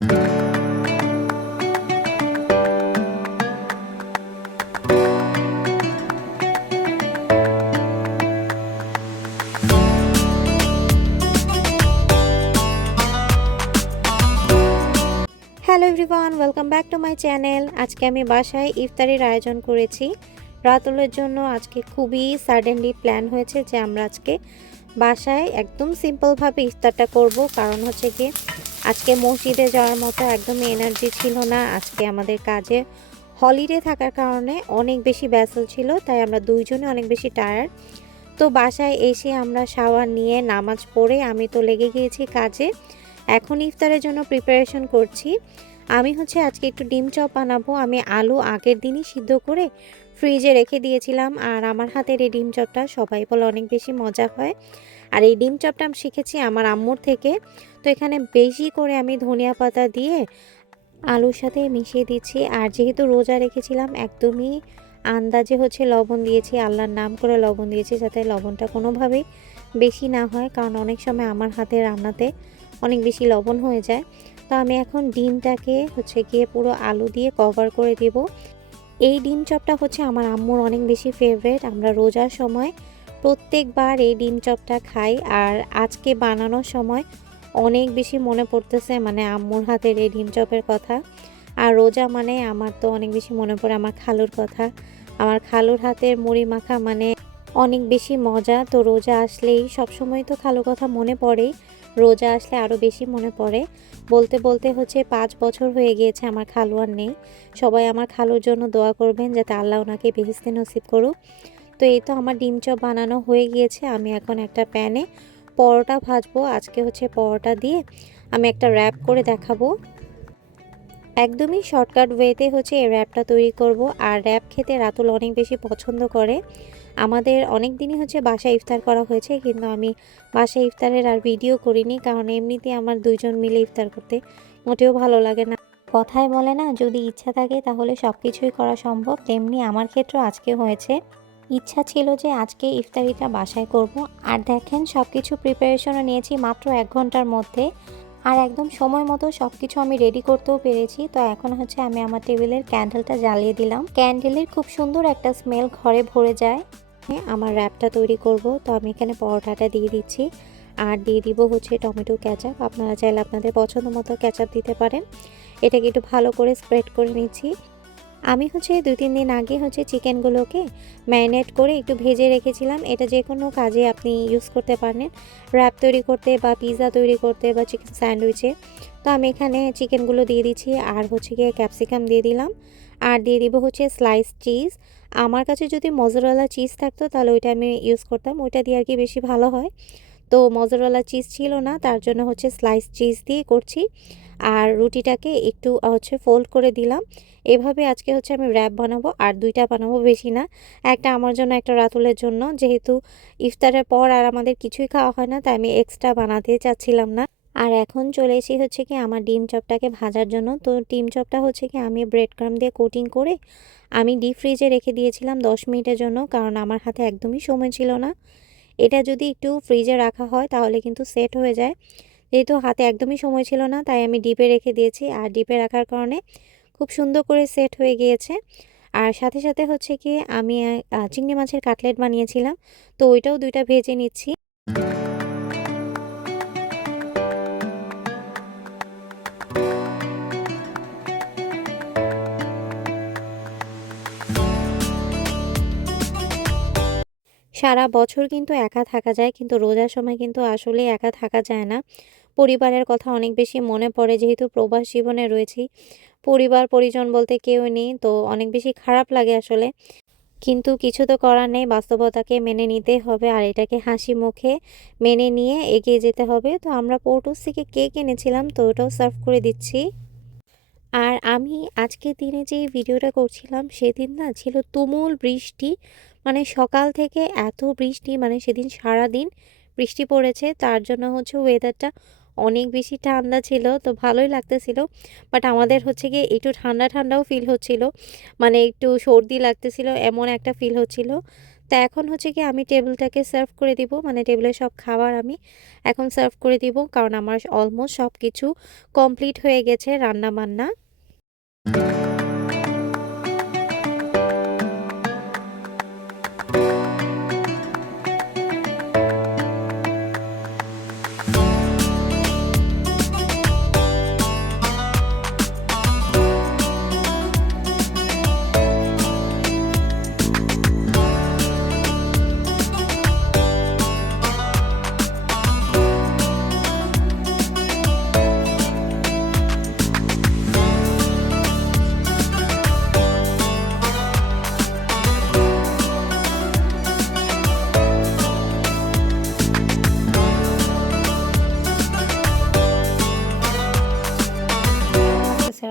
Hello everyone welcome back to my channel আজকে আমি বাসায় ইফতারির আয়োজন করেছি। রাতুলের জন্য আজকে খুবই সাডেনলি প্ল্যান হয়েছে যে আমরা আজকে বাসায় একদম সিম্পলভাবে ইফতারটা করব। কারণ হচ্ছে কি, আজকে মসজিদে যাওয়ার মতো একদমই এনার্জি ছিল না। আজকে আমাদের কাজে হলিডে থাকার কারণে অনেক বেশি ব্যাসল ছিল, তাই আমরা দুইজনে অনেক বেশি টায়ার্ড তো বাসায় এসে আমরা শাওয়ার নিয়ে নামাজ পড়ে আমি তো লেগে গিয়েছি কাজে। এখন ইফতারের জন্য প্রিপারেশন করছি। আমি হচ্ছে আজকে একটু ডিম চপ বানাবো। আমি আলু আগের দিনই সিদ্ধ করে ফ্রিজে রেখে দিয়েছিলাম আর আমার হাতের এই ডিম চপটা সবাই বলে অনেক বেশি মজা হয়। আর এই ডিম চপটা আমি শিখেছি আমার আম্মুর থেকে। তো এখানে বেশি করে আমি ধনিয়া পাতা দিয়ে আলুর সাথে মিশিয়ে দিচ্ছি। আর যেহেতু রোজা রেখেছিলাম, একদমই আন্দাজে হচ্ছে লবণ দিয়েছি। আল্লাহর নাম করে লবণ দিয়েছি যাতে লবণটা কোনোভাবেই বেশি না হয়। কারণ অনেক সময় আমার হাতে রান্নাতে অনেক বেশি লবণ হয়ে যায়। তো আমি এখন ডিমটাকে হচ্ছে গিয়ে পুরো আলু দিয়ে কভার করে দেব। এই ডিম চপটা হচ্ছে আমার আম্মুর অনেক বেশি ফেভারেট আমরা রোজার সময় প্রত্যেকবার এই ডিম চপটা খাই আর আজকে বানানোর সময় অনেক বেশি মনে পড়তেছে মানে আম্মুর হাতের এই ডিম চপের কথা। আর রোজা মানে আমার তো অনেক বেশি মনে পড়ে আমার খালুর কথা। আমার খালুর হাতের মুড়ি মাখা মানে অনেক বেশি মজা। তো রোজা আসলেই সবসময় তো খালুর কথা মনে পড়েই। রোজা আসলে আরও বেশি মনে পড়ে। বলতে বলতে হচ্ছে পাঁচ বছর হয়ে গিয়েছে আমার খালু আর নেই। সবাই আমার খালুর জন্য দোয়া করবেন যাতে আল্লাহ ওনাকে বেহেস্তে নসিব করুক। তো এই তো আমার ডিম চপ বানানো হয়ে গিয়েছে। আমি এখন একটা প্যানে পরোটা ভাজবো। আজকে হচ্ছে পরোটা দিয়ে আমি একটা র্যাপ করে দেখাবো। একদমই শর্টকাট ওয়েতে হচ্ছে এই র্যাপটা তৈরি করব। আর র্যাপ খেতে রাতুল অনেক বেশি পছন্দ করে। আমাদের অনেক দিনই হচ্ছে বাসায় ইফতার করা হয়েছে, কিন্তু আমি বাসায় ইফতারের আর ভিডিও করিনি, কারণ এমনিতে আমার দুইজন মিলে ইফতার করতে মোটেও ভালো লাগে না। কথায় বলে না, যদি ইচ্ছা থাকে তাহলে সব কিছুই করা সম্ভব। তেমনি আমার ক্ষেত্রেও আজকে হয়েছে। ইচ্ছা ছিল যে আজকে ইফতারিটা বাসায় করব। আর দেখেন সব কিছু প্রিপারেশনও নিয়েছি মাত্র এক ঘণ্টার মধ্যে। আর একদম সময় মতো সব কিছু আমি রেডি করতেও পেরেছি। তো এখন হচ্ছে আমি আমার টেবিলের ক্যান্ডেলটা জ্বালিয়ে দিলাম। ক্যান্ডেলের খুব সুন্দর একটা স্মেল ঘরে ভরে যায়। আমার র্যাপটা তৈরি করব। তো আমি এখানে পরোটাটা দিয়ে দিচ্ছি। আর দিয়ে দিব হচ্ছে টমেটো ক্যাচাপ আপনারা চাইলে আপনাদের পছন্দ মতো ক্যাচাপ দিতে পারেন। এটাকে একটু ভালো করে স্প্রেড করে নিচ্ছি। আমি হচ্ছে দুই, তিন দিন আগে হচ্ছে চিকেনগুলোকে ম্যারিনেট করে একটু ভেজে রেখেছিলাম। এটা যে কোনো কাজে আপনি ইউজ করতে পারেন। র্যাপ তৈরি করতে বা পিৎজা তৈরি করতে বা চিকেন স্যান্ডউইচে তো আমি এখানে চিকেনগুলো দিয়ে দিচ্ছি। আর হচ্ছে গিয়ে ক্যাপসিকাম দিয়ে দিলাম। আর দিয়ে দিব হচ্ছে স্লাইস চিজ আমার কাছে যদি মজরলা চিজ থাকতো, তাহলে ওইটা আমি ইউজ করতাম। ওইটা দিয়ে আর কি বেশি ভালো হয়। তো মজরলা চিজ ছিল না, তার জন্য হচ্ছে স্লাইস চিজ দিয়ে করছি। আর রুটিটাকে একটু হচ্ছে ফোল্ড করে দিলাম। এভাবে আজকে হচ্ছে আমি র্যাপ বানাবো, আর দুইটা বানাবো বেশি না। একটা আমার জন্য, একটা রাতুলের জন্য। যেহেতু ইফতারের পর আর আমাদের কিছুই খাওয়া হয় না, তাই আমি এক্সট্রা বানাতে চাচ্ছিলাম না। আর এখন চলে এসেছি হচ্ছে কি আমার ডিম চপটাকে ভাজার জন্য। তো ডিম চপটা হচ্ছে কি আমি ব্রেড ক্রাম দিয়ে কোটিং করে আমি ডিপ ফ্রিজে রেখে দিয়েছিলাম দশ মিনিটের জন্য, কারণ আমার হাতে একদমই সময় ছিল না। এটা যদি একটু ফ্রিজে রাখা হয় তাহলে কিন্তু সেট হয়ে যায়। যেহেতু হাতে একদমই সময় ছিল না, তাই আমি ডিপে রেখে দিয়েছি। আর ডিপে রাখার কারণে খুব সুন্দর করে সেট হয়ে গিয়েছে। আর সাথে সাথে হচ্ছে কি আমি চিংড়ি মাছের কাটলেট বানিয়েছিলাম। তো ওইটাও দুইটা ভেজে নিচ্ছি। সারা বছর কিন্তু একা থাকা যায়, কিন্তু রোজার সময় কিন্তু আসলে একা থাকা যায় না। পরিবারের কথা অনেক বেশি মনে পড়ে, যেহেতু প্রবাস জীবনে রয়েছি। পরিবার, পরিজন বলতে কেউ নেই, তো অনেক বেশি খারাপ লাগে আসলে। কিন্তু কিছু তো করার নেই, বাস্তবতাকে মেনে নিতে হবে আর এটাকে হাসি মুখে মেনে নিয়ে এগিয়ে যেতে হবে। তো আমরা পোর্টোস থেকে কেক এনেছিলাম, তো ওটাও সার্ভ করে দিচ্ছি। আর আমি আজকের দিনে যে ভিডিওটা করছিলাম সেদিন না ছিল তুমুল বৃষ্টি। মানে সকাল থেকে এত বৃষ্টি মানে সেদিন সারা দিন বৃষ্টি পড়েছে, তার জন্য হচ্ছে ওয়েদারটা অনেক বেশি ঠান্ডা ছিল, তো ভালোই লাগতেছিল। বাট আমাদের হচ্ছে গিয়ে একটু ঠান্ডা ঠান্ডাও ফিল হচ্ছিল। মানে একটু সর্দি লাগতেছিল, এমন একটা ফিল হচ্ছিল। তো এখন হচ্ছে কি আমি টেবিলটাকে সার্ভ করে দিব মানে টেবিলে সব খাবার আমি এখন সার্ভ করে দিব, কারণ আমার অলমোস্ট সব কিছু কমপ্লিট হয়ে গেছে রান্না বান্না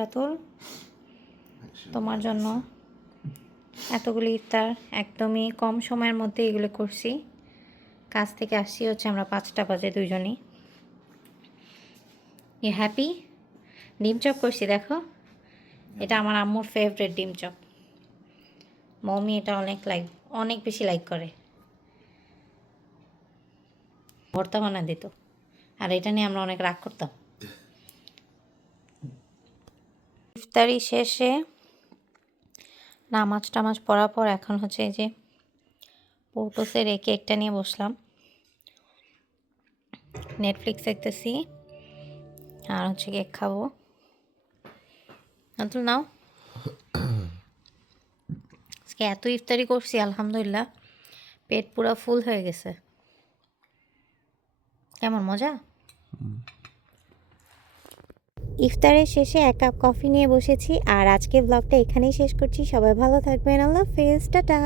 সেরাতুল তোমার জন্য এতগুলি ইফতার একদমই কম সময়ের মধ্যে এগুলো করছি। কাজ থেকে আসছি হচ্ছে আমরা পাঁচটা বাজে দুজনই ইউ হ্যাপি ডিম চপ করছি দেখো। এটা আমার আম্মুর ফেভারিট ডিম চপ। মমি এটা অনেক লাইক অনেক বেশি লাইক করে। ভর্তা বানা দিত। আর এটা নিয়ে আমরা অনেক রাগ করতাম। ইফতারি শেষে নামাজ টামাজ পড়ার পর এখন হচ্ছে এই যে পোর্টোসের এই কেকটা নিয়ে বসলাম। নেটফ্লিক্স দেখতেছি। আর হচ্ছে কেক খাব। আতুল নাও। আজকে এত ইফতারি করছি, আলহামদুলিল্লাহ। পেট পুরো ফুল হয়ে গেছে। কেমন, মজা? ইফতারের শেষে এক কাপ কফি নিয়ে বসেছি আর আজকে ব্লগটা এখানেই শেষ করছি। সবাই ভালো থাকবেন। আল্লাহ হাফেজ। টাটা।